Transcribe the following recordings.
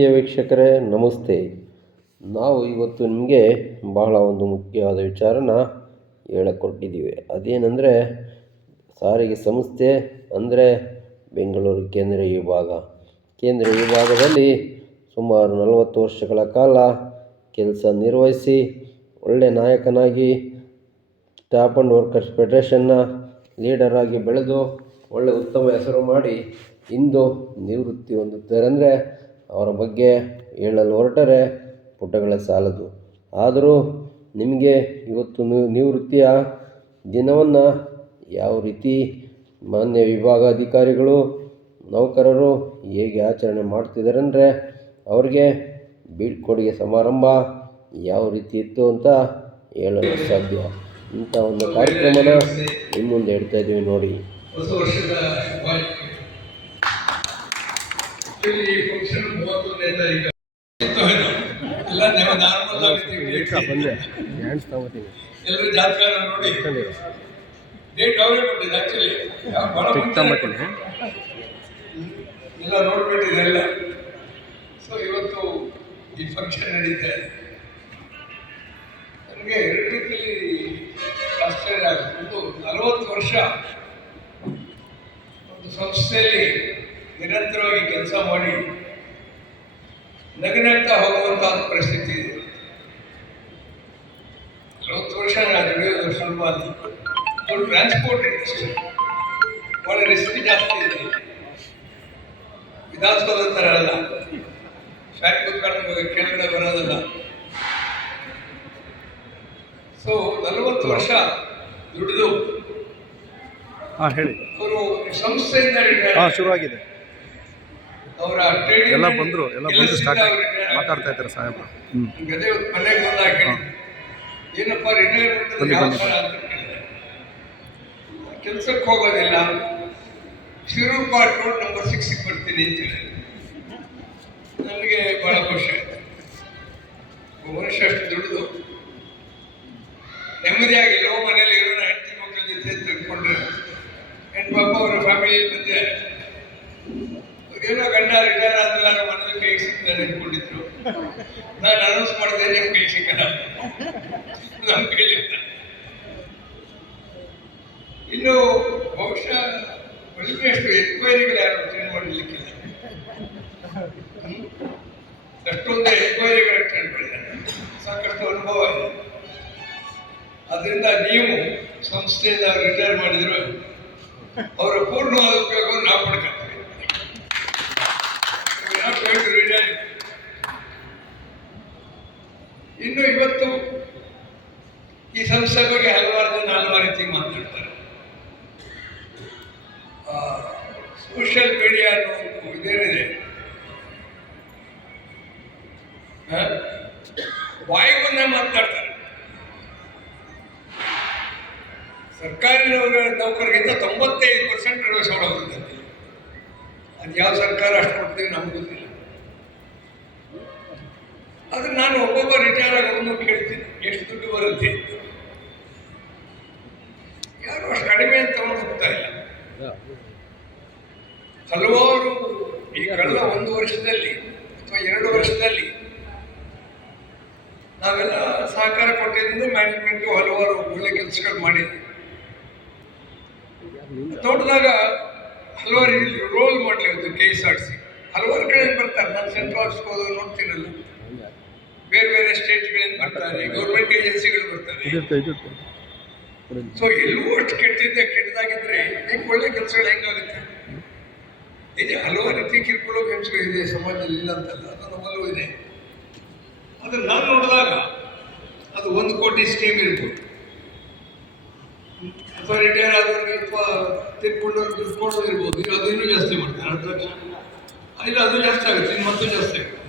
ಪ್ರೀತಿಯ ವೀಕ್ಷಕರೇ, ನಮಸ್ತೆ. ನಾವು ಇವತ್ತು ನಿಮಗೆ ಬಹಳ ಒಂದು ಮುಖ್ಯವಾದ ವಿಚಾರನ ಹೇಳಿಕೊಟ್ಟಿದ್ದೀವಿ. ಅದೇನೆಂದರೆ, ಸಾರಿಗೆ ಸಂಸ್ಥೆ ಅಂದರೆ ಬೆಂಗಳೂರು ಕೇಂದ್ರ ವಿಭಾಗ. ಕೇಂದ್ರ ವಿಭಾಗದಲ್ಲಿ ಸುಮಾರು ನಲವತ್ತು ವರ್ಷಗಳ ಕಾಲ ಕೆಲಸ ನಿರ್ವಹಿಸಿ ಒಳ್ಳೆಯ ನಾಯಕನಾಗಿ, ಸ್ಟಾಫ್ ಆ್ಯಂಡ್ ವರ್ಕರ್ಸ್ ಫೆಡ್ರೇಷನ್ನ ಲೀಡರಾಗಿ ಬೆಳೆದು, ಒಳ್ಳೆ ಉತ್ತಮ ಹೆಸರು ಮಾಡಿ ಇಂದು ನಿವೃತ್ತಿ ಹೊಂದುತ್ತಾರೆ. ಅಂದರೆ ಅವರ ಬಗ್ಗೆ ಹೇಳಲು ಹೊರಟರೆ ಪುಟಗಳೇ ಸಾಲದು. ಆದರೂ ನಿಮಗೆ ಇವತ್ತು ನಿವೃತ್ತಿಯ ದಿನವನ್ನು ಯಾವ ರೀತಿ ಮಾನ್ಯ ವಿಭಾಗಾಧಿಕಾರಿಗಳು, ನೌಕರರು ಹೇಗೆ ಆಚರಣೆ ಮಾಡ್ತಿದ್ದಾರೆ ಅಂದರೆ ಅವ್ರಿಗೆ ಬೀಳ್ಕೊಡುಗೆ ಸಮಾರಂಭ ಯಾವ ರೀತಿ ಇತ್ತು ಅಂತ ಹೇಳಲು ಸಾಧ್ಯ. ಇಂಥ ಒಂದು ಕಾರ್ಯಕ್ರಮನ ನಿಮ್ಮ ಮುಂದೆ ಇಡ್ತಾ ಇದ್ದೀವಿ ನೋಡಿ. ಈ ಫಂಕ್ಷನ್ ಮೂವತ್ತೊಂದನೇ ತಾರೀಕು ಎಲ್ಲ ನೀವು ನಾರ್ಮಲ್ ಆಗಿ ಬಂದೆ. ಡ್ಯಾನ್ಸ್ ತಗೋತೀನಿ. ಎಲ್ಲರೂ ಜಾತಕ ನೋಡಿ. ಡೇಟ್ ಅವರೇ ಕೊಟ್ಟಿದ್ದು ಆಕ್ಚುಲಿ ಬಹಳ ಮುಂಚೆ ಎಲ್ಲ ನೋಡ್ಬಿಟ್ಟಿದೆ ಸೊ ಇವತ್ತು ಈ ಫಂಕ್ಷನ್ ನಡೀತಾ ಇದೆ. ನನಗೆ ಎರಡು ರೀತಿಯಲ್ಲಿ ಆಶ್ಚರ್ಯ ಆಗುತ್ತೆ. ಒಂದು ನಲವತ್ತು ವರ್ಷ ಒಂದು ಸಂಸ್ಥೆಯಲ್ಲಿ ನಿರಂತರವಾಗಿ ಕೆಲಸ ಮಾಡಿ ನಗನಗ್ತಾ ಹೋಗುವಂಥ ಪರಿಸ್ಥಿತಿ ಇದೆ. ಅರವತ್ತು ವರ್ಷ ನಾನು ದುಡಿಯೋದು ಅಲ್ಲ ಟ್ರಾನ್ಸ್ಪೋರ್ಟ್ ಇಂಡಸ್ಟ್ರಿ ಭಾಳ ರಿಸ್ಕ್ ಜಾಸ್ತಿ ಇದೆ. ವಿಧಾನಸೌಧ ಥರ ಅಲ್ಲ. ಫ್ಯಾಕ್ಟ್ರಿ ಕುತ್ಕೊಂಡು ಕೆಳಗಡೆ ಬರೋದಲ್ಲ. ಸೊ ನಲವತ್ತು ವರ್ಷ ದುಡಿದು ಹೇಳಿ. ಅವರು ಸಂಸ್ಥೆಯಿಂದ ಶುರುವಾಗಿದೆ. ಎಲ್ಲ ಬಂದರು ಎಲ್ಲ ಬಂದು ಸ್ಟಾರ್ಟ್ ಆಗಿ ಮಾತಾಡ್ತಾ ಇದ್ದಾರೆ ಸಾಹೇಬ್ರು. ಹ್ಞೂ ಬನ್ನಿ, ಬನ್ನಿ. ಕೆಲ್ಸಕ್ಕೆ ಹೋಗೋದಿಲ್ಲ. ಶಿರೂರ್ ಪಾರ್ಟ್ ರೋಡ್ ನಂಬರ್ ಸಿಕ್ಸಿಗೆ ಬರ್ತೀನಿ ಅಂತ ಹೇಳಿ ನನಗೆ ಬಹಳ ಖುಷಿ ಆಯ್ತು. ಮನುಷ್ಯ ಅಷ್ಟು ದುಡಿದು. ನೆಮ್ಮದಿಯಾಗಿ ಎಲ್ಲೋ ಮನೇಲಿ ಇರೋಣ ಹೆಂಡತಿ ಮಕ್ಕಳ ಜೊತೆ ತಿಳ್ಕೊಂಡ್ರೆ ಹೆಣ್ಣು ಪಾಪ ಅವರ ಫ್ಯಾಮಿಲಿಯಲ್ಲಿ ಬಂದೆ. ಅವ್ರೇನೋ ಗಂಡ ರಿಟೈರ್ ಆದ್ಮೇಲೆ ನಮ್ಮ ಮನೇಲಿ ಕೈ ಸಿಗ್ತಾರೆ ಅನ್ಕೊಂಡಿದ್ರು ನಾನು ಅನೌನ್ಸ್ ಮಾಡಿದೆ, ನಿಮ್ ಕೈ ಸಿಕ್ಕಲ್ಲ ನಮ್ಮ ಇನ್ನು ಬಹುಶಃ ಬೆಳಿಗ್ಗೆ ಅಷ್ಟು ಎನ್ಕ್ವೈರಿಗಳು ಯಾರು ಅಟೆಂಡ್ ಮಾಡಲಿಕ್ಕಿಲ್ಲ. ಅಷ್ಟೊಂದು ಎನ್ಕ್ವೈರಿಗಳು ಅಟೆಂಡ್ ಮಾಡಿದ್ದಾರೆ. ಸಾಕಷ್ಟು ಅನುಭವ ಇದೆ. ಅದರಿಂದ ನೀವು ಸಂಸ್ಥೆಯಿಂದ ರಿಟೈರ್ ಮಾಡಿದ್ರು, ಅವರ ಪೂರ್ಣವಾದ ಉಪಯೋಗವನ್ನು ನಾವು are ಇನ್ನು ಇವತ್ತು ಈ ಸಂಸ್ಥೆ ಬಗ್ಗೆ ಹಲವಾರು ಜನ ಹಲವಾರು ರೀತಿ ಮಾತನಾಡ್ತಾರೆ ಸೋಷಿಯಲ್ ಮೀಡಿಯಾ ಅನ್ನೋ ಇದೇನಿದೆ? ಆ, ಮಾತಾಡ್ತಾರೆ. ಸರ್ಕಾರಿ ನೌಕರಿಗಿಂತ ತೊಂಬತ್ತೈದು ಪರ್ಸೆಂಟ್ ಸಂಬಳ ಬರ್ತದೆ ಅದು ಯಾವ ಸರ್ಕಾರ ಅಷ್ಟು ಕೊಡ್ತೀವಿ ನಮ್ಗೆ ಆದ್ರೆ ನಾನು ಒಬ್ಬೊಬ್ಬ ರಿಟೈರ್ ಆಗೋದನ್ನು ಕೇಳ್ತೀನಿ, ಎಷ್ಟು ದುಡ್ಡು ಬರುತ್ತೆ? ಯಾರು ಅಷ್ಟು ಕಡಿಮೆ ಅಂತ ಹೋಗ್ತಾ ಇಲ್ಲ. ಹಲವಾರು ಈ ಕಳೆದ ಒಂದು ವರ್ಷದಲ್ಲಿ ಅಥವಾ ಎರಡು ವರ್ಷದಲ್ಲಿ ನಾವೆಲ್ಲ ಸಹಕಾರ ಕೊಟ್ಟಿದ್ದರಿಂದ ಮ್ಯಾನೇಜ್ಮೆಂಟು ಹಲವಾರು ಒಳ್ಳೆ ಕೆಲಸಗಳು ಮಾಡಿದ್ವಿ. ತೋಟದಾಗ ಹಲವಾರು ರೋಲ್ ಮಾಡಲಿ ಕೆ ಎಸ್ ಆರ್ ಸಿ ಹಲವಾರು ಕಡೆ ಬರ್ತಾರೆ, ನಾನು ಸೆಂಟ್ರಲ್ ಆಫೀಸ್ಗೆ ಹೋದಾಗ ನೋಡ್ತೀನಲ್ಲ. ಬೇರೆ ಬೇರೆ ಸ್ಟೇಟ್ಗಳಿಂದ ಬರ್ತಾರೆ ಗೌರ್ಮೆಂಟ್ ಏಜೆನ್ಸಿಗಳು ಬರ್ತಾರೆ. ಸೊ ಎಲ್ಲೂ ಅಷ್ಟು ಕೆಟ್ಟಿದ್ದೆ ಕೆಟ್ಟದಾಗಿದ್ರೆ ನಿಮ್ಗೆ ಒಳ್ಳೆ ಕೆಲಸಗಳು ಹೆಂಗಾಗುತ್ತೆ? ಇದೆ ಹಲವಾರು ರೀತಿ ಕಿರುಕುಳ ಕೆಲಸಗಳಿದೆ ಸಮಾಜದಲ್ಲಿ ಇಲ್ಲ ಅಂತಲ್ಲ ಅದು ನಮ್ಮಲ್ಲೂ ಇದೆ. ಅದನ್ನ ನಾನು ನೋಡಿದಾಗ ಅದು ಒಂದು ಕೋಟಿ ಸ್ಕೀಮ್ ಇರ್ಬೋದು. ಅಥವಾ ರಿಟೈರ್ ಆದವ್ರಿಗೆ ಅಥವಾ ತಿರ್ಕೊಂಡವ್ರು ತಿರ್ಕೊಂಡು ಇರ್ಬೋದು. ಅದು ಇನ್ನೂ ಜಾಸ್ತಿ ಮಾಡ್ತಾರೆ. ಅರ್ಧ ಲಕ್ಷ ಇಲ್ಲ ಅದು ಜಾಸ್ತಿ ಆಗುತ್ತೆ ಇನ್ನು ಮತ್ತೂ ಜಾಸ್ತಿ ಆಗುತ್ತೆ.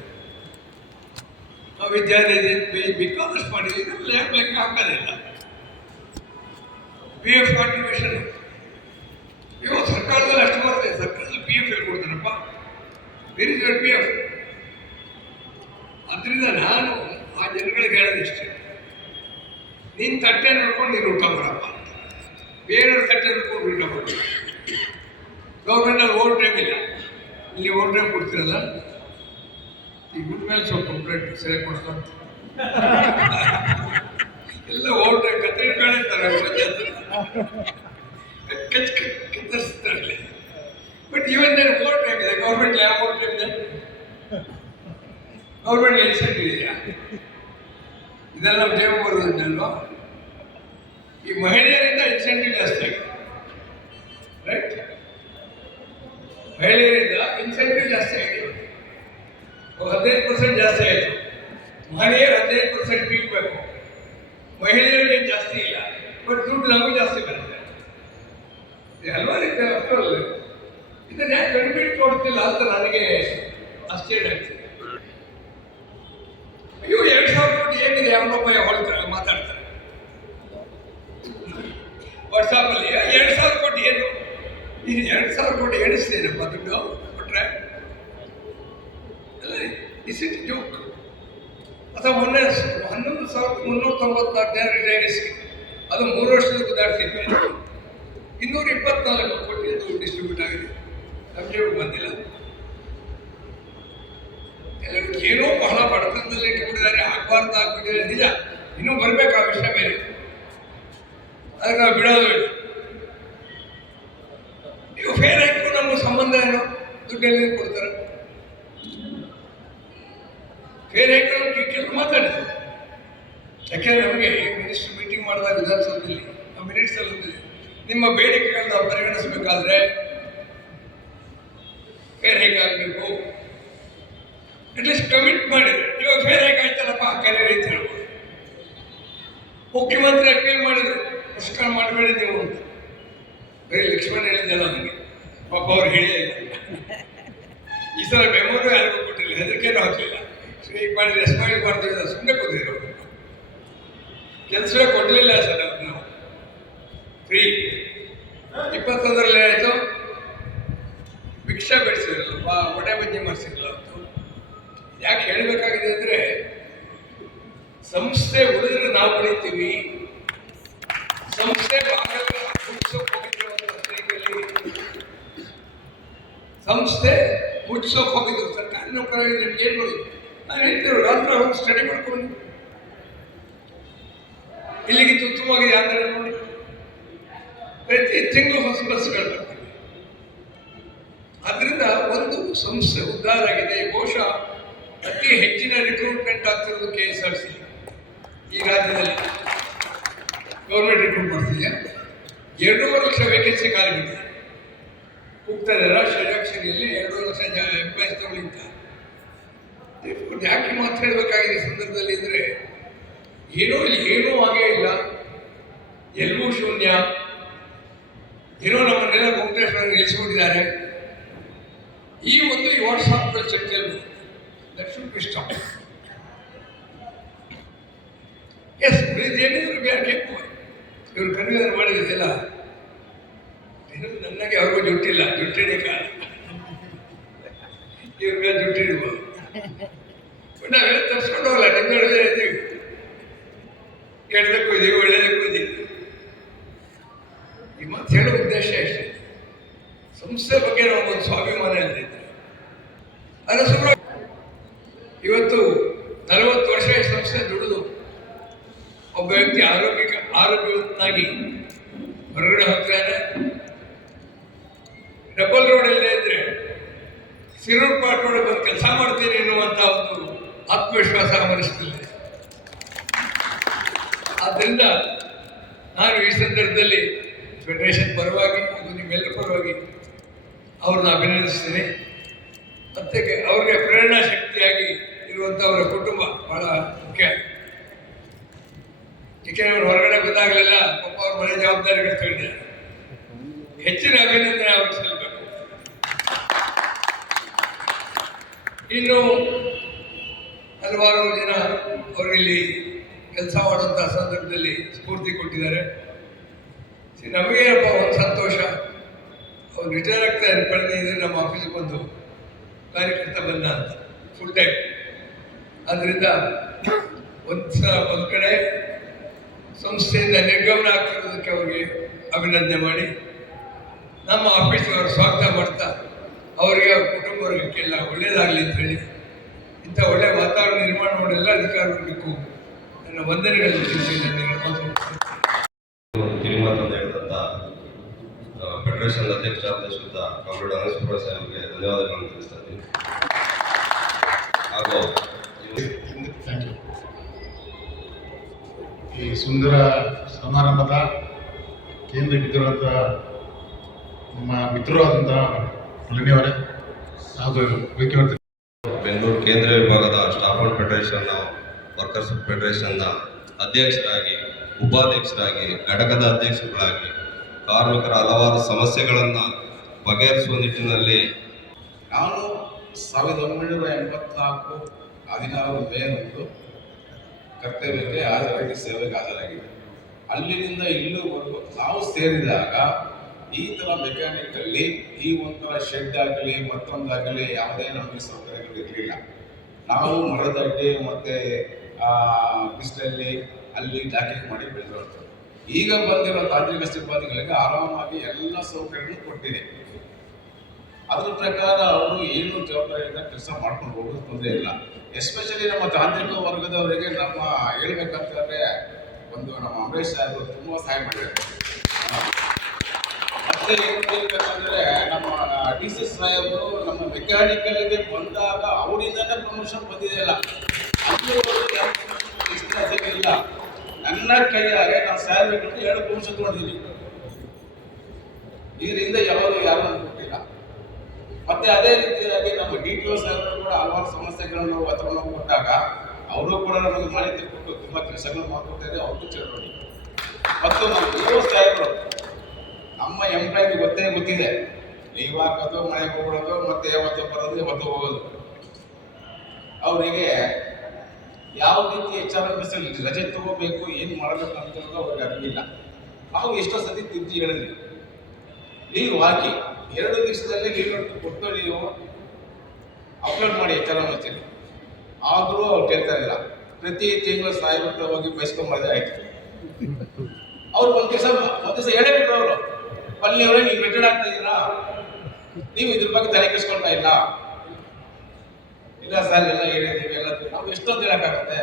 ನಾವು ವಿದ್ಯಾನಿಧಿ ಬೇಕಾದಷ್ಟು ಮಾಡಿದ್ದೀವಿ ಲ್ಯಾಬ್ ಲೆಕ್ಕ ಹಾಕೋದಿಲ್ಲ. ಪಿ ಎಫ್ ಕಾಂಟ್ರಿಬ್ಯೂಷನ್ ಇವಾಗ ಸರ್ಕಾರದಲ್ಲಿ ಅಷ್ಟು ಬರುತ್ತೆ ಸರ್ಕಾರದಲ್ಲಿ ಪಿ ಎಫ್ ಎಲ್ಲಿ ಕೊಡ್ತಾರಪ್ಪ. ವೆರಿ ಗುಡ್ ಪಿ ಎಫ್ ಅದರಿಂದ ನಾನು ಆ ಜನಗಳಿಗೆ ಹೇಳೋದಿಷ್ಟೇ ನಿನ್ನ ತಟ್ಟೆ ನೋಡ್ಕೊಂಡು ನೀನು ಊಟ ಮಾಡಪ್ಪ ಬೇರೆಯವ್ರ ತಟ್ಟೆ ನೋಡ್ಕೊಂಡು ಊಟ ಮಾಡಬೇಕು. ಗೌರ್ಮೆಂಟಲ್ಲಿ ಓವರ್ ಟೈಮ್ ಇಲ್ಲ. ಇಲ್ಲಿ ಓವರ್ ಟೈಮ್ ಕೊಡ್ತಿರಲ್ಲ. ಈಗ ಮೇಲೆ ಸ್ವಲ್ಪ ಕಂಪ್ಲೇಂಟ್ ಸರಿ ಕೊಡ್ತಾರೆ ಎಲ್ಲ ಓಟ್ ಕತ್ತಿರ್ಬೇಳೆ ಅಂತಾರೆ ಕಚ್ ಕತ್ತರಿಸ್ತಾರೆ but even there over time ಇದೆ. ಗೌರ್ಮೆಂಟ್ ಯಾವ ಓವರ್ ಟೈಮ್ ಇದೆ. ಗೌರ್ಮೆಂಟ್ ಇನ್ಸೆಂಟಿವ್ ಇದೆಯಾ? ಇದೆಲ್ಲ ನಮ್ಮ ಜೇಬು ಬರೋದನ್ನಲ್ವಾ ಈ ಮಹಿಳೆಯರಿಂದ ಇನ್ಸೆಂಟಿವ್ ಜಾಸ್ತಿ ಆಗಿದೆ. ರೈಟ್ ಮಹಿಳೆಯರಿಂದ ಇನ್ಸೆಂಟಿವ್ ಜಾಸ್ತಿ ಆಗಿದೆ. ಹದಿನೈದು ಪರ್ಸೆಂಟ್ ಜಾಸ್ತಿ ಆಯಿತು. ಮಹಿಳೆಯರು ಹದಿನೈದು ಪರ್ಸೆಂಟ್ ಬೀಳ್ಬೇಕು. ಮಹಿಳೆಯರಿಗೆ ಜಾಸ್ತಿ ಇಲ್ಲ, ಬಟ್ ದುಡ್ಡು ನಮಗೂ ಜಾಸ್ತಿ ಬರುತ್ತೆ. ಹಲವಾರು ಇದೆ ಅಷ್ಟಲ್ಲ ಇದನ್ನ ಯಾಕೆ ಬೆನಿಫಿಟ್ ಕೊಡ್ತಿಲ್ಲ ಅಂತ ನನಗೆ ಆಶ್ಚರ್ಯ ಆಗ್ತದೆ. ಅಯ್ಯೋ, ಎರಡು ಸಾವಿರ ಕೋಟಿ ಏನಿದೆ? ಅವನೊಬ್ಬ ಹೊಳ್ತಾರೆ ಮಾತಾಡ್ತಾರೆ. ವಾಟ್ಸಾಪಲ್ಲಿ ಎರಡು ಸಾವಿರ ಕೋಟಿ ಏನು? ಇದು ಎರಡು ಸಾವಿರ ಕೋಟಿ ಎಣಿಸ್ತೇನಪ್ಪ ದುಡ್ಡು. ಇಸ್ ಇಟ್ ಜೋಕ್ ಅಥವಾ ಮೊನ್ನೆ ಹನ್ನೊಂದು ಸಾವಿರದ ಮುನ್ನೂರ ತೊಂಬತ್ನಾಲ್ಕು ಜನ ರಿಟೈರ್ಸ್ ಅದು ಮೂರು ವರ್ಷದ ಉದಾಹರಿಸಿದ್ವಿ ಇನ್ನೂರ ಇಪ್ಪತ್ನಾಲ್ಕು ಕೋಟಿ ಅದು ಡಿಸ್ಟ್ರಿಬ್ಯೂಟ್ ಆಗಿದೆ. ನಮಗೆ ಬಂದಿಲ್ಲ. ಎಲ್ಲರೂ ಏನೋ ಬಹಳ ಬಡತನದಲ್ಲಿ ಇಟ್ಕೊಂಡಿದ್ದಾರೆ ಆಗ್ಬಾರ್ದು ಆಗ್ಬಿಟ್ಟಿದೆ. ನಿಜ, ಇನ್ನೂ ಬರಬೇಕು ಆ ವಿಷಯ ಬೇರೆ ಅದಕ್ಕೆ ನಾವು ಬಿಡೋದು ಇಲ್ಲ ನೀವು ಫೇರ್ ಹಾಕಿ ನಮ್ಮ ಸಂಬಂಧ ಏನು ದುಡ್ಡೆಲ್ಲಿ ಕೊಡ್ತಾರೆ ಫೇರ್ ಹಾಕಿ ನಮ್ಗೆ ಕೆಲವು ಮಾತಾಡಿದ್ರು ಯಾಕೆಂದ್ರೆ ನಮಗೆ ಮಿನಿಸ್ಟರ್ ಮೀಟಿಂಗ್ ಮಾಡಿದಾಗ ವಿಧಾನಸೌಧದಲ್ಲಿ ನಮ್ಮ ಮಿನಿಟ್ಸ್ ಅಲ್ಲಿ ಬಂದಿದೆ ನಿಮ್ಮ ಬೇಡಿಕೆಗಳನ್ನ ನಾವು ಪರಿಗಣಿಸಬೇಕಾದ್ರೆ ಫೇರ್ ಹೇಗೆ ಆಗಬೇಕು ಅಟ್ಲೀಸ್ಟ್ ಕಮಿಟ್ ಮಾಡಿದ್ರೆ ಇವಾಗ ಫೇರ್ ಹೇಗೆ ಆಯ್ತಲ್ಲಪ್ಪ ಕರೀರಿ ಅಂತ ಹೇಳ್ಬೋದು ಮುಖ್ಯಮಂತ್ರಿ ಅಪೀಲ್ ಮಾಡಿದ್ರು. ಮುಷ್ಕರ ಮಾಡಬೇಡಿ ನೀವು ಅಂತ. ಬರೀ ಲಕ್ಷ್ಮಣ್ ಹೇಳಿದ್ದಲ್ಲ ನನಗೆ. ಪಾಪ ಅವ್ರು ಹೇಳೇ ಈ ಸಲ ಮೆಮೊರಿ ಯಾರಿಗೂ ಕೊಟ್ಟಿಲ್ಲ. ಹೆದರಿಕೆನೂ ಹಾಕಲಿಲ್ಲ. ಸ್ಟ್ರೈಕ್ ಮಾಡಿ ಮಾಡ್ತೀವಿ ಅಂತ ಸುಮ್ಮನೆ ಕೂತಿದ್ರು ಕೆಲಸವೇ ಕೊಡಲಿಲ್ಲ ಸರ್ ಅದು ನಾವು ಫ್ರೀ ಇಪ್ಪತ್ತೊಂದರಲ್ಲಿ ಆಯಿತು ಭಿಕ್ಷಾ ಬೆಳೆಸಿದ್ರಲ್ಲ ಬಾ ಒಡೆ ಬಜ್ಜಿ ಮಾಡಿಸಿರಲ್ಲ ಅಂತ ಯಾಕೆ ಹೇಳಬೇಕಾಗಿದೆ ಅಂದರೆ ಸಂಸ್ಥೆ ಉಳಿದ್ರೆ ನಾವು ಉಳಿತೀವಿ ಸಂಸ್ಥೆ ಬಾಗಿಲು ಮುಚ್ಚೋಕ್ ಹೋಗಿದ್ರು ಸ್ಟ್ರೈಕಲ್ಲಿ ಸಂಸ್ಥೆ ಮುಚ್ಚೋಕ್ ಹೋಗಿದ್ರು ಸರ್ಕಾರಿ ನೌಕರಾಗಿ ನಿಮ್ಗೆ ಏನು ಬರೋದು ನಾನು ಹೇಳ್ತಿರೋ ರಾತ್ರಿ ಹೋಗಿ ಸ್ಟಡಿ ಮಾಡ್ಕೊಂಡು ಇಲ್ಲಿಗಿಂತ ಉತ್ತಮವಾಗಿದೆ ಯಾತ್ರೆ ನೋಡಿ ಪ್ರತಿ ತಿಂಗಳು ಹೊಸ ಬಸ್ಗಳು ಬರ್ತವೆ. ಅದರಿಂದ ಒಂದು ಸಂಸ್ಥೆ ಉದ್ಧಾರ ಆಗಿದೆ. ಬಹುಶಃ ಅತಿ ಹೆಚ್ಚಿನ ರಿಕ್ರೂಟ್ಮೆಂಟ್ ಆಗ್ತಿರೋದು ಕೆ ಎಸ್ ಆರ್ ಸಿ ಈ ರಾಜ್ಯದಲ್ಲಿ ಗೌರ್ಮೆಂಟ್ ರಿಕ್ರೂಟ್ ಮಾಡ್ತಿದೆ. ಎರಡೂವರೆ ಲಕ್ಷ ವೇಕೆನ್ಸಿ ಖಾಲಿ ಬಿಟ್ಟಿದೆ ಹೋಗ್ತಾರೆ ಶರಾಕ್ಷರಿಯಲ್ಲಿ ಎರಡೂವರೆ ಲಕ್ಷ ಎಂಪ್ಲಾಯ್ಸ್ ತಗೊಳ್ಳಿಂತ ಯಾಕೆ ಮಾತಾಡಬೇಕಾಗಿದೆ ಸಂದರ್ಭದಲ್ಲಿ ಅಂದರೆ, ಏನೋ ಏನೂ ಹಾಗೇ ಇಲ್ಲ. ಎಲ್ಲವೂ ಶೂನ್ಯ. ಏನೋ ನಮ್ಮನ್ನೆಲ್ಲ ವೆಂಕಟೇಶ್ವರ ನಿಲ್ಲಿಸ್ಕೊಂಡಿದ್ದಾರೆ ಈ ಒಂದು ಈ ವಾಟ್ಸಾಪ್ಗಳ ಚರ್ಚೆಯಲ್ಲಿ ದಟ್ ಕೃಷ್ಣ. ಎಸ್ ಏನಿದ್ರು ಬೇರೆ ಇವರು ಕನ್ವಿದನ್ ಮಾಡಿದ್ದೆಲ್ಲ ನನಗೆ ಅವ್ರಿಗೂ ಜುಟ್ಟಿಲ್ಲ ಜುಟ್ಟಿಡಿ ಕಾಲ ಇವ್ರಿಗೆ ಜುಟ್ಟಿಡ್ಬೋದು ಬಟ್ ತರ್ಸ್ಕೊಂಡು ಇದ್ದೀವಿ ಈ ಉದ್ದೇಶ ಸಂಸ್ಥೆ ಬಗ್ಗೆ ಸ್ವಾಭಿಮಾನ ಸುಬ್ರ ಇವತ್ತು ನಲವತ್ತು ವರ್ಷ ಸಂಸ್ಥೆ ದುಡಿದು ಒಬ್ಬ ವ್ಯಕ್ತಿ ಆರೋಗ್ಯ ಆರೋಗ್ಯವಂತನಾಗಿ ಹೊರಗಡೆ ಹೋಗ್ತಾನೆ ಡಬಲ್ ರೋಡ್ ಇಲ್ಲದೆ ಇದ್ರೆ ಸಿರೂರ್ ಪಾಟ್ ರೋಡ್ ಬಂದು ಕೆಲಸ ಮಾಡ್ತೀನಿ ಎನ್ನುವಂತ ಒಂದು ಆತ್ಮವಿಶ್ವಾಸ ಮನಸ್ಸಿನಲ್ಲಿ ಆದ್ದರಿಂದ ನಾನು ಈ ಸಂದರ್ಭದಲ್ಲಿ ಫೆಡರೇಷನ್ ಪರವಾಗಿ ಹಾಗೂ ನಿಮ್ಮೆಲ್ಲರ ಪರವಾಗಿ ಅವ್ರನ್ನ ಅಭಿನಂದಿಸ್ತೀನಿ. ಮತ್ತೆ ಅವ್ರಿಗೆ ಪ್ರೇರಣಾ ಶಕ್ತಿಯಾಗಿ ಇರುವಂಥ ಅವರ ಕುಟುಂಬ ಬಹಳ ಮುಖ್ಯ. ಏಕೆಂದರೆ ಅವ್ರು ಹೊರಗಡೆ ಬಂದಾಗಲೆಲ್ಲ ಪಾಪ ಅವ್ರ ಮನೆ ಜವಾಬ್ದಾರಿಗಳು ತಗೊಂಡಿದ್ದಾರೆ. ಹೆಚ್ಚಿನ ಅಭಿನಂದನೆ ಅವ್ರಿಗೆ ಇನ್ನು ಹಲವಾರು ಜನ ಅವರಿಲ್ಲಿ ಕೆಲಸ ಮಾಡುವಂಥ ಸಂದರ್ಭದಲ್ಲಿ ಸ್ಫೂರ್ತಿ ಕೊಟ್ಟಿದ್ದಾರೆ. ನಮಗೇನಪ್ಪ ಒಂದು ಸಂತೋಷ. ಅವ್ರು ರಿಟೈರ್ ಆಗ್ತಾ ಕಳೆದಿದ್ರೆ ನಮ್ಮ ಆಫೀಸಿಗೆ ಬಂದು ಕಾರ್ಯಕರ್ತ ಬಂದ ಅಂತ. ಫುಲ್ ಟೈಮ್ ಅದರಿಂದ ಒಂದು ಸಲ ಒಂದು ಕಡೆ ಸಂಸ್ಥೆಯಿಂದ ನಿರ್ಗಮನ ಆಗ್ತಿರೋದಕ್ಕೆ ಅವರಿಗೆ ಅಭಿನಂದನೆ ಮಾಡಿ ನಮ್ಮ ಆಫೀಸ್ ಅವರು ಸ್ವಾಗತ ಮಾಡ್ತಾ, ಅವರಿಗೆ ಅವ್ರ ಕುಟುಂಬವರ್ಗಕ್ಕೆಲ್ಲ ಒಳ್ಳೆಯದಾಗಲಿ ಅಂತ ಹೇಳಿ ಇಂಥ ಒಳ್ಳೆ ಅಧಿಕಾರ ನಿರ್ಮಾಣ ನನ್ನ ವಂದನೆಗಳನ್ನು ತಿಳಿಸಿ ನನ್ನ ವಂದನೆಗಳನ್ನು ಮಾತು ಕಿರಿಮಾತ್ ಅಂತ ಹೇಳಿದಂಥ ಫೆಡರೇಷನ್ ಅಧ್ಯಕ್ಷರಾದ ಶ್ರೀಯುತ ಕಾಮ್ರೇಡ್ ಅನಂತಪುರ ಸಾಹೇಬ್ಗೆ ಧನ್ಯವಾದಗಳನ್ನು ತಿಳಿಸ್ತಾ ಇದ್ದೀನಿ. ಹಾಗೂ ಥ್ಯಾಂಕ್ ಯು ಈ ಸುಂದರ ಸಮಾರಂಭದ ಕೇಂದ್ರ ಬಿದ್ದಿರುವಂಥ ನಮ್ಮ ಮಿತ್ರರು ಆದಂಥ ಬೆಂಗಳೂರು ಕೇಂದ್ರ ವಿಭಾಗದ ಸ್ಟಾಫ್ ಅಂಡ್ ಫೆಡರೇಷನ್ ವರ್ಕರ್ಸ್ ಫೆಡರೇಷನ್ನ ಅಧ್ಯಕ್ಷರಾಗಿ ಉಪಾಧ್ಯಕ್ಷರಾಗಿ ಘಟಕದ ಅಧ್ಯಕ್ಷರಾಗಿ ಕಾರ್ಮಿಕರ ಹಲವಾರು ಸಮಸ್ಯೆಗಳನ್ನು ಬಗೆಹರಿಸುವ ನಿಟ್ಟಿನಲ್ಲಿ ನಾನು ಸಾವಿರದ ಒಂಬೈನೂರ ಎಂಬತ್ನಾಲ್ಕು ಹದಿನಾರು ಮೇನಂದು ಕರ್ತವ್ಯಕ್ಕೆ ಹಾಜರಾಗಿ ಸೇವೆಗೆ ಹಾಜರಾಗಿದೆ ಅಲ್ಲಿನಿಂದ ಇಲ್ಲಿವರೆಗೂ ನಾವು ಸೇರಿದಾಗ ಈ ಥರ ಮೆಕ್ಯಾನಿಕಲ್ಲಿ ಈ ಒಂಥರ ಶೆಡ್ ಆಗಲಿ, ಮತ್ತೊಂದಾಗಲಿ ಯಾವುದೇ ನಮಗೆ ಸೌಕರ್ಯಗಳು ಇರಲಿಲ್ಲ. ನಾವು ಮರದ ಅಡ್ಡಿ ಮತ್ತು ಬಿಸಿಲಲ್ಲಿ ಅಲ್ಲಿ ಜಾಕೆಟ್ ಮಾಡಿ ಬೆಳೆದಿರೋದು ಈಗ ಬಂದಿರೋ ತಾಂತ್ರಿಕ ಸಿಬ್ಬಂದಿಗಳಿಗೆ ಆರಾಮಾಗಿ ಎಲ್ಲ ಸೌಕರ್ಯಗಳು ಕೊಟ್ಟಿದೆ. ಅದ್ರ ಪ್ರಕಾರ ಅವರು ಏನು ಜವಾಬ್ದಾರಿಯಿಂದ ಕೆಲಸ ಮಾಡ್ಕೊಂಡು ಹೋಗೋದು ತೊಂದರೆ ಇಲ್ಲ. ಎಸ್ಪೆಷಲಿ ನಮ್ಮ ತಾಂತ್ರಿಕ ವರ್ಗದವರಿಗೆ ನಮ್ಮ ಹೇಳ್ಬೇಕಂತಂದ್ರೆ ಒಂದು ನಮ್ಮ ಅಂಬರೀಷ್ ಸಾಹೇಬರು ತುಂಬಾ ಸಹಾಯ ಮಾಡಿದ್ದಾರೆ. ಮತ್ತೆ ಏನು ನಮ್ಮ ಡಿ ಸಿ ಸಾಹೇಬರು ನಮ್ಮ ಮೆಕ್ಯಾನಿಕಲ್ಗೆ ಬಂದಾಗ ಅವರಿಂದನೇ ಪ್ರಮೋಷನ್ ಬಂದಿದೆಯಲ್ಲ ಇಲ್ಲ ನನ್ನ ಕೈಯಾರೆ ನಾನು ಬಿಟ್ಟು ಎರಡು ಪ್ರಮೋಷನ್ ತೊಗೊಂಡಿದ್ದೀನಿ ಇದರಿಂದ ಯಾವಾಗ ಯಾರು ಕೊಟ್ಟಿಲ್ಲ ಮತ್ತೆ ಅದೇ ರೀತಿಯಾಗಿ ನಮ್ಮ ಡಿ ಟಿ ಒ ಸಾಹೇಬರು ಕೂಡ ಹಲವಾರು ಸಮಸ್ಯೆಗಳನ್ನು ಒತ್ತಡವನ್ನು ಕೊಟ್ಟಾಗ ಅವರು ಕೂಡ ನಮಗೆ ಮಾಹಿತಿ ಕೊಟ್ಟು ತುಂಬಾ ಕೆಲಸಗಳು ಮಾಡ್ಕೊಡ್ತಾ ಇದ್ದಾರೆ. ಅವ್ರಿಗೂ ಚೇಳಿ ಮತ್ತು ನಮ್ಮ ಸಾಹೇಬರು ನಮ್ಮ ಎಂಪ್ಲಾಯ್ಗೆ ಗೊತ್ತೇ ಗೊತ್ತಿದೆ. ಲೀವ್ ಹಾಕೋದು ಮನೆಗೆ ಹೋಗೋದು ಮತ್ತೆ ಯಾವತ್ತೋ ಬರೋದು, ಯಾವತ್ತು ಹೋಗೋದು. ಅವರಿಗೆ ಯಾವ ರೀತಿ ಎಚ್ ಆರ್ ರಜೆ ತಗೋಬೇಕು, ಏನು ಮಾಡಬೇಕು ಅಂತ ಅವ್ರಿಗೆ ಅರಿವಿಲ್ಲ. ನಾವು ಎಷ್ಟೋ ಸತಿ ತಿದ್ದಿ ಹೇಳಿದ್ವಿ. ಲೀವ್ ಹಾಕಿ, ಎರಡು ದಿವಸದಲ್ಲಿ ಲೀವ್ ಕೊಟ್ಟು ನೀವು ಅಪ್ಲೋಡ್ ಮಾಡಿ ಎಚ್ಚರ ಮಾಡ್ತೀನಿ ಆದರೂ ಅವ್ರು ಕೇಳ್ತಾ ಇಲ್ಲ. ಪ್ರತಿ ತಿಂಗಳು ಸಾಯಿಬಿಟ್ಟು ಹೋಗಿ ಮಾಡಿದ್ರೆ ಆಯ್ತು. ಅವ್ರು ಒಂದು ದಿವಸ ಒಂದು ದಿವಸ ಹೇಳೇ ಅವರು. ಪಲ್ಲಿಯವರೇ, ನೀವು ರಿಟೈರ್ಡ್ ಆಗ್ತಾ ಇದ್ದೀರಾ? ನೀವು ಇದ್ರ ಬಗ್ಗೆ ತಲೆ ಕೆಡಿಸ್ಕೊಳ್ತಾ ಇಲ್ಲ. ಇಲ್ಲ ಸರ್ ಎಲ್ಲ ಹೇಳಿದ್ದೀವಿ ಎಲ್ಲ ನಾವು ಎಷ್ಟೊಂದು ಹೇಳಕ್ಕಾಗುತ್ತೆ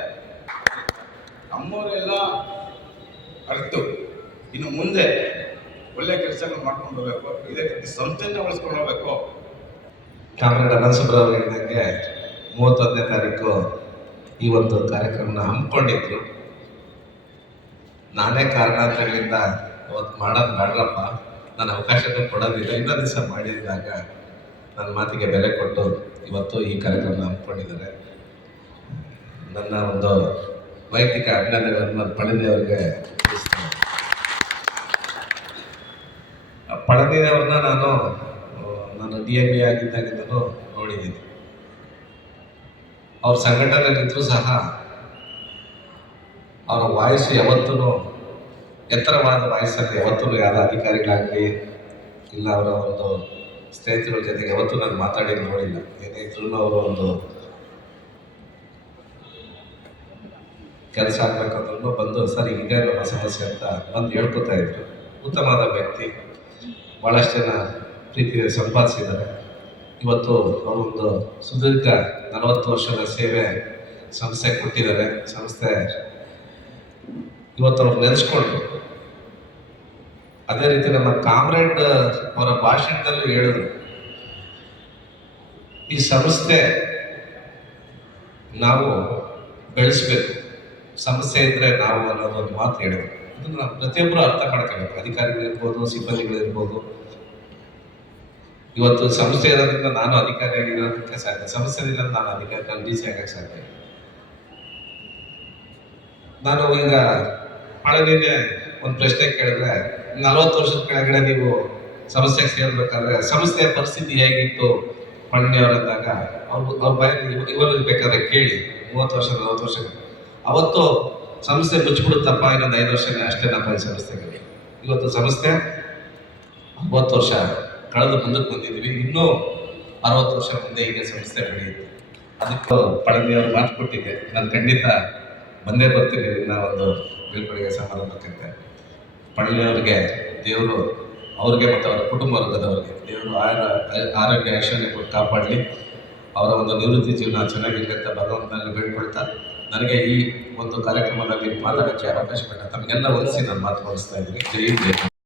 ನಮ್ಮವರೆಲ್ಲ ಅರ್ತು. ಇನ್ನು ಮುಂದೆ ಒಳ್ಳೆ ಕೆಲಸಗಳು ಮಾಡ್ಕೊಂಡು ಹೋಗ್ಬೇಕು. ಇದಕ್ಕೆ ಸಂಸ್ಥೆಯನ್ನು ಉಳಿಸ್ಕೊಂಡು ಹೋಗ್ಬೇಕು. ಕಾಮ್ರೇಡ್ ಅನಂತಸುಬ್ರಹ್ಮಣ್ಯ ಅವರು ಹೇಳಿದಂಗೆ ಮೂವತ್ತೊಂದನೇ ತಾರೀಕು ಈ ಒಂದು ಕಾರ್ಯಕ್ರಮನ ಹಮ್ಮಿಕೊಂಡಿದ್ರು. ನಾನೇ ಕಾರಣಾಂತರಗಳಿಂದ ಅವತ್ತು ಮಾಡೋದು ಬೇಡರಪ್ಪ ನಾನು ಅವಕಾಶನೂ ಕೊಡೋದಿಲ್ಲ ಇನ್ನೊಂದು ದಿವಸ ಮಾಡಿದಾಗ ನನ್ನ ಮಾತಿಗೆ ಬೆಲೆ ಕೊಟ್ಟು ಇವತ್ತು ಈ ಕಾರ್ಯಕ್ರಮ ಹಮ್ಮಿಕೊಂಡಿದ್ದಾರೆ. ನನ್ನ ಒಂದು ವೈಯಕ್ತಿಕ ಅಭಿನಂದನೆಗಳನ್ನು ಪಳನಿ ಅವರಿಗೆ ತಿಳಿಸ್ತೇನೆ. ಪಳನಿಯವ್ರನ್ನ ನಾನು ನಾನು ಡಿ ಎಂ ಬಿ ಆಗಿದ್ದಾಗಿಂದಲೂ ನೋಡಿದ್ದೀನಿ. ಅವ್ರ ಸಂಘಟನೆಯಲ್ಲಿದ್ದರೂ ಸಹ ಅವರ ವಾಯಸ್ಸು ಯಾವತ್ತೂ ಎತ್ತರವಾದ ವಾಯ್ಸಲ್ಲಿ ಯಾವತ್ತೂ ಯಾರ ಅಧಿಕಾರಿಗಳಾಗಲಿ ಇಲ್ಲ ಅವರ ಒಂದು ಸ್ನೇಹಿತರ ಜೊತೆಗೆ ಯಾವತ್ತೂ ನಾನು ಮಾತಾಡಿ ನೋಡಿಲ್ಲ. ಏನೇ ಇದ್ರೂ ಅವರು ಒಂದು ಕೆಲಸ ಆಗ್ಬೇಕಂದ್ರೂ ಬಂದು, ಸರ್ ಹಿಂಗೆ ನಮ್ಮ ಸಮಸ್ಯೆ ಅಂತ ಬಂದು ಹೇಳ್ಕೊತಾ ಇದ್ರು. ಉತ್ತಮವಾದ ವ್ಯಕ್ತಿ. ಭಾಳಷ್ಟು ಜನ ಪ್ರೀತಿ ಸಂಪಾದಿಸಿದ್ದಾರೆ. ಇವತ್ತು ಅವರೊಂದು ಸುದೀರ್ಘ ನಲವತ್ತು ವರ್ಷದ ಸೇವೆ ಸಂಸ್ಥೆ ಕೊಟ್ಟಿದ್ದಾರೆ. ಸಂಸ್ಥೆ ಇವತ್ತು ಅವ್ರು ನೆನೆಸ್ಕೊಂಡ್ರು ಅದೇ ರೀತಿ ನಮ್ಮ ಕಾಮ್ರೇಡ್ ಅವರ ಭಾಷಣದಲ್ಲೂ ಹೇಳಿದ್ರು ಈ ಸಂಸ್ಥೆ ನಾವು ಬೆಳೆಸ್ಬೇಕು ಸಂಸ್ಥೆ ಇದ್ರೆ ನಾವು ಅನ್ನೋದೊಂದು ಮಾತು ಹೇಳಿದ್ರು ಇದನ್ನು ಪ್ರತಿಯೊಬ್ಬರು ಅರ್ಥ ಮಾಡ್ಕೋಬೇಕು ಅಧಿಕಾರಿಗಳಿರ್ಬೋದು, ಸಿಬ್ಬಂದಿಗಳಿರ್ಬೋದು. ಇವತ್ತು ಸಂಸ್ಥೆ ಇರೋದ್ರಿಂದ ನಾನು ಅಧಿಕಾರಿ ಆಗಿರೋದಕ್ಕೆ ಸಾಧ್ಯ ಸಂಸ್ಥೆ ಇಲ್ಲ ನಾನು ಅಧಿಕಾರಿ ನಾನು ಆಗಕ್ಕೆ ಸಾಧ್ಯ. ನಾನು ಈಗ ಪಳನಿನೇ ಒಂದು ಪ್ರಶ್ನೆ ಕೇಳಿದ್ರೆ, ನಲವತ್ತು ವರ್ಷದ ಕೆಳಗಡೆ ನೀವು ಸಮಸ್ಯೆಗೆ ಸೇರ್ಬೇಕಾದ್ರೆ ಸಂಸ್ಥೆಯ ಪರಿಸ್ಥಿತಿ ಹೇಗಿತ್ತು ಪಳನಿಯವರಂದಾಗ ಅವ್ರು ಅವ್ರ ಬಾಯಲ್ಲಿ ಇವರು ಬೇಕಾದ್ರೆ ಕೇಳಿ. ಮೂವತ್ತು ವರ್ಷ, ನಲವತ್ತು ವರ್ಷ. ಅವತ್ತು ಸಂಸ್ಥೆ ಮುಚ್ಚಿಬಿಡುತ್ತಪ್ಪ, ಇನ್ನೊಂದು ಐದು ವರ್ಷನೇ ಅಷ್ಟೇನಪ್ಪ ಈ ಸಂಸ್ಥೆಗೆ ಇವತ್ತು ಸಂಸ್ಥೆ ಒಂಬತ್ತು ವರ್ಷ ಕಳೆದು ಮುಂದಕ್ಕೆ ಬಂದಿದ್ದೀವಿ. ಇನ್ನೂ ಅರವತ್ತು ವರ್ಷ ಮುಂದೆ ಈಗ ಸಂಸ್ಥೆ ಬೆಳೆಯುತ್ತೆ ಅದಕ್ಕೆ ಪಳನಿಯವರು ಮಾತು ಕೊಟ್ಟಿದ್ದೆ. ನಾನು ಖಂಡಿತ ಬಂದೇ ಬರ್ತೀನಿ ಇನ್ನ ಒಂದು ಬೀಳ್ಕೊಡುಗೆ ಸಮಾರಂಭಕ್ಕಂತೆ ಪಳ್ಳಿಯವ್ರಿಗೆ ದೇವರು ಅವ್ರಿಗೆ ಮತ್ತು ಅವರ ಕುಟುಂಬ ವರ್ಗದವ್ರಿಗೆ ದೇವರು ಆರೋಗ್ಯ ಐಶ್ವರ್ಯ ಕೊಟ್ಟು ಕಾಪಾಡಲಿ. ಅವರ ಒಂದು ನಿವೃತ್ತಿ ಜೀವನ ಚೆನ್ನಾಗಿರಲಿ ಅಂತ ಭಗವಂತನಲ್ಲಿ ಬೇಡ್ಕೊಳ್ತಾ ನನಗೆ ಈ ಒಂದು ಕಾರ್ಯಕ್ರಮದಲ್ಲಿ ಮಾತಾಡೋಕ್ಕೆ ಅವಕಾಶ ಕೊಟ್ಟ ತಮಗೆಲ್ಲ ಒಲಿಸಿ ನಾನು ಮಾತು ಬಳಸ್ತಾ ಇದ್ದೀನಿ ಜೈ ಹಿಂದ್,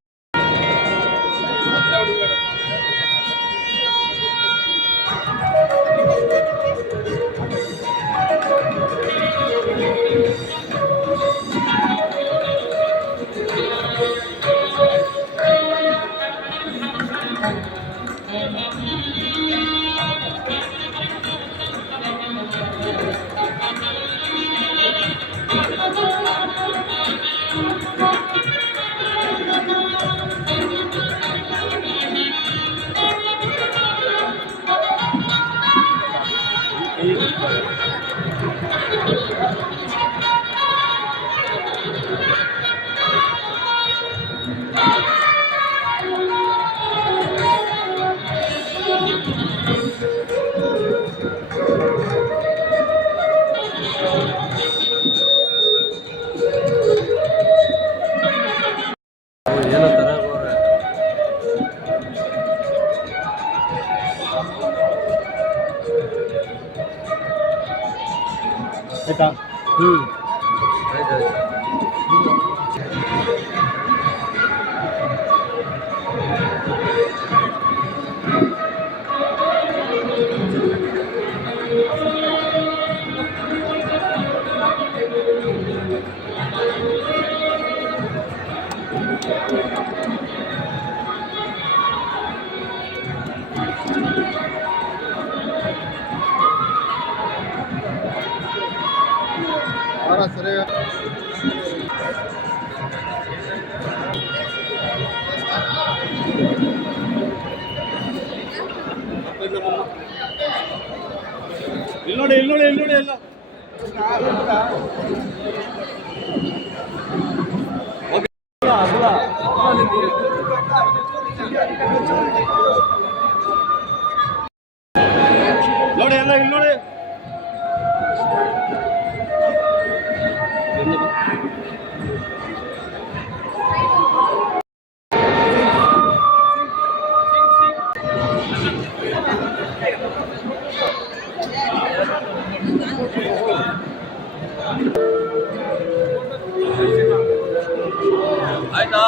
开张嗯。 네. ನೋಡಿ ಎಲ್ಲ ಇಲ್ಲಿ ನೋಡಿ Thank you. আয় না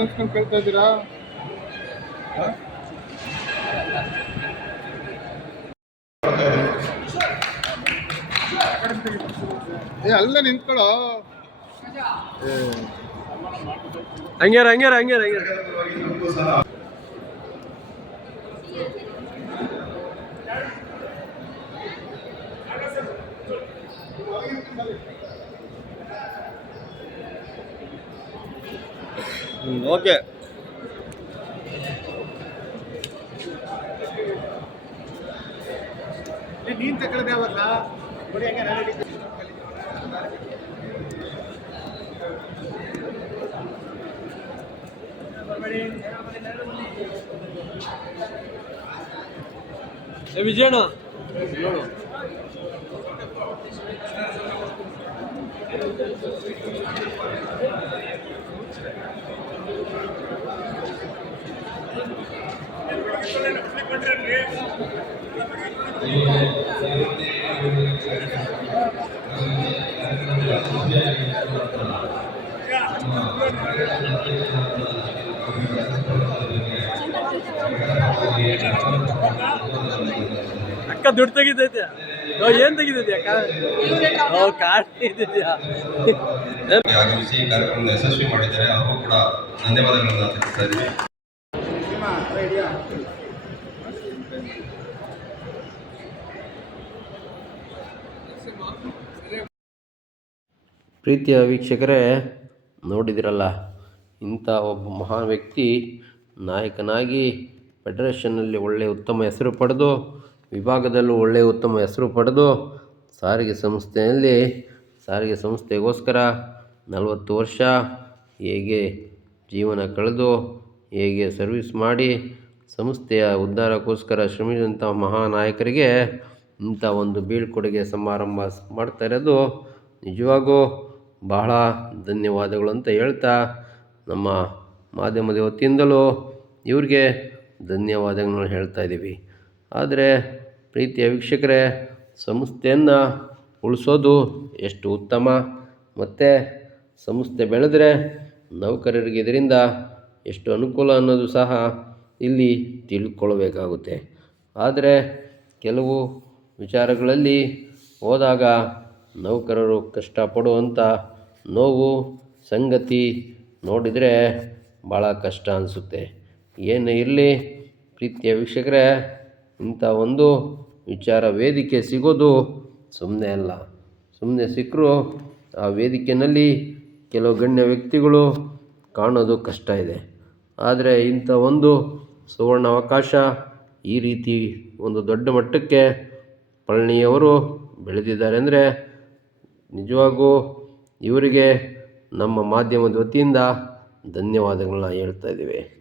ನೆನ್ಸ್ಕೊಂಡು ಕೇಳ್ತಾ ಇದ್ದೀರಾ ಏ ಅಲ್ಲ ನಿಂತ್ಕೊಳ್ಳೋ ಹಂಗ್ಯಾರ ಹಂಗ್ಯಾರ ಹಂಗ್ಯಾರ ಹಂಗ್ಯಾರ. ಓಕೆ ನೀನ್ ತಗೊಳ್ಳದೆ ಅವಲ್ಲ ನೋಡಿ ಹೆಂಗೆ ನಾನು ಏ ವಿಜಯಣ್ಣ ನೋಡು ಅಕ್ಕ ದುಡ್ಡು ತೆಗಿತೈತೆ. ಓ ಏನ್ ತೆಗಿತೈತೆ ಆಗಮಿಸಿ ಈ ಕಾರ್ಯಕ್ರಮವನ್ನು ಯಶಸ್ವಿ ಮಾಡಿದ್ದಾರೆ. ಅವರು ಕೂಡ ಧನ್ಯವಾದಗಳನ್ನು ತಿಳಿಸ್ತಾ ಇದ್ದೀನಿ ಪ್ರೀತಿಯ ವೀಕ್ಷಕರೇ, ನೋಡಿದಿರಲ್ಲ, ಇಂಥ ಒಬ್ಬ ಮಹಾನ್ ವ್ಯಕ್ತಿ ನಾಯಕನಾಗಿ ಫೆಡರೇಷನ್ನಲ್ಲಿ ಒಳ್ಳೆಯ ಉತ್ತಮ ಹೆಸರು ಪಡೆದು, ವಿಭಾಗದಲ್ಲೂ ಒಳ್ಳೆಯ ಉತ್ತಮ ಹೆಸರು ಪಡೆದು, ಸಾರಿಗೆ ಸಂಸ್ಥೆಯಲ್ಲಿ, ಸಾರಿಗೆ ಸಂಸ್ಥೆಗೋಸ್ಕರ ನಲವತ್ತು ವರ್ಷ ಹೇಗೆ ಜೀವನ ಕಳೆದು, ಹೇಗೆ ಸರ್ವಿಸ್ ಮಾಡಿ, ಸಂಸ್ಥೆಯ ಉದ್ಧಾರಕ್ಕೋಸ್ಕರ ಶ್ರಮಿಸಿದಂಥ ಮಹಾನಾಯಕರಿಗೆ ಇಂಥ ಒಂದು ಬೀಳ್ಕೊಡುಗೆ ಸಮಾರಂಭ ಮಾಡ್ತಾ ಇರೋದು ನಿಜವಾಗೂ ಬಹಳ ಧನ್ಯವಾದಗಳು ಅಂತ ಹೇಳ್ತಾ ನಮ್ಮ ಮಾಧ್ಯಮದ ವತಿಯಿಂದಲೂ ಇವ್ರಿಗೆ ಧನ್ಯವಾದಗಳನ್ನು ಹೇಳ್ತಾ ಇದ್ದೀವಿ. ಆದರೆ ಪ್ರೀತಿಯ ವೀಕ್ಷಕರೇ, ಸಂಸ್ಥೆಯನ್ನು ಉಳಿಸೋದು ಎಷ್ಟು ಉತ್ತಮ. ಮತ್ತು ಸಂಸ್ಥೆ ಬೆಳೆದರೆ ನೌಕರರಿಗೆ ಇದರಿಂದ ಎಷ್ಟು ಅನುಕೂಲ ಅನ್ನೋದು ಸಹ ಇಲ್ಲಿ ತಿಳ್ಕೊಳ್ಬೇಕಾಗುತ್ತೆ. ಆದರೆ ಕೆಲವು ವಿಚಾರಗಳಲ್ಲಿ ಹೋದಾಗ ನೌಕರರು ಕಷ್ಟಪಡುವಂಥ ನೋವು, ಸಂಗತಿ ನೋಡಿದರೆ ಭಾಳ ಕಷ್ಟ ಅನಿಸುತ್ತೆ. ಏನೇ ಇರಲಿ, ಪ್ರೀತಿಯ ವೀಕ್ಷಕರೇ, ಇಂಥ ಒಂದು ವಿಚಾರ ವೇದಿಕೆ ಸಿಗೋದು ಸುಮ್ಮನೆ ಅಲ್ಲ. ಸುಮ್ಮನೆ ಸಿಕ್ಕರೂ ಆ ವೇದಿಕೆಯಲ್ಲಿ ಕೆಲವು ಗಣ್ಯ ವ್ಯಕ್ತಿಗಳು ಕಾಣೋದು ಕಷ್ಟ ಇದೆ. ಆದರೆ ಇಂಥ ಒಂದು ಸುವರ್ಣ ಅವಕಾಶ ಈ ರೀತಿ ಒಂದು ದೊಡ್ಡ ಮಟ್ಟಕ್ಕೆ ಪಳನಿಯವರು ಬೆಳೆದಿದ್ದಾರೆ ಅಂದರೆ ನಿಜವಾಗೂ ಇವರಿಗೆ ನಮ್ಮ ಮಾಧ್ಯಮದ ವತಿಯಿಂದ ಧನ್ಯವಾದಗಳನ್ನ ಹೇಳ್ತಾ ಇದ್ದೀವಿ.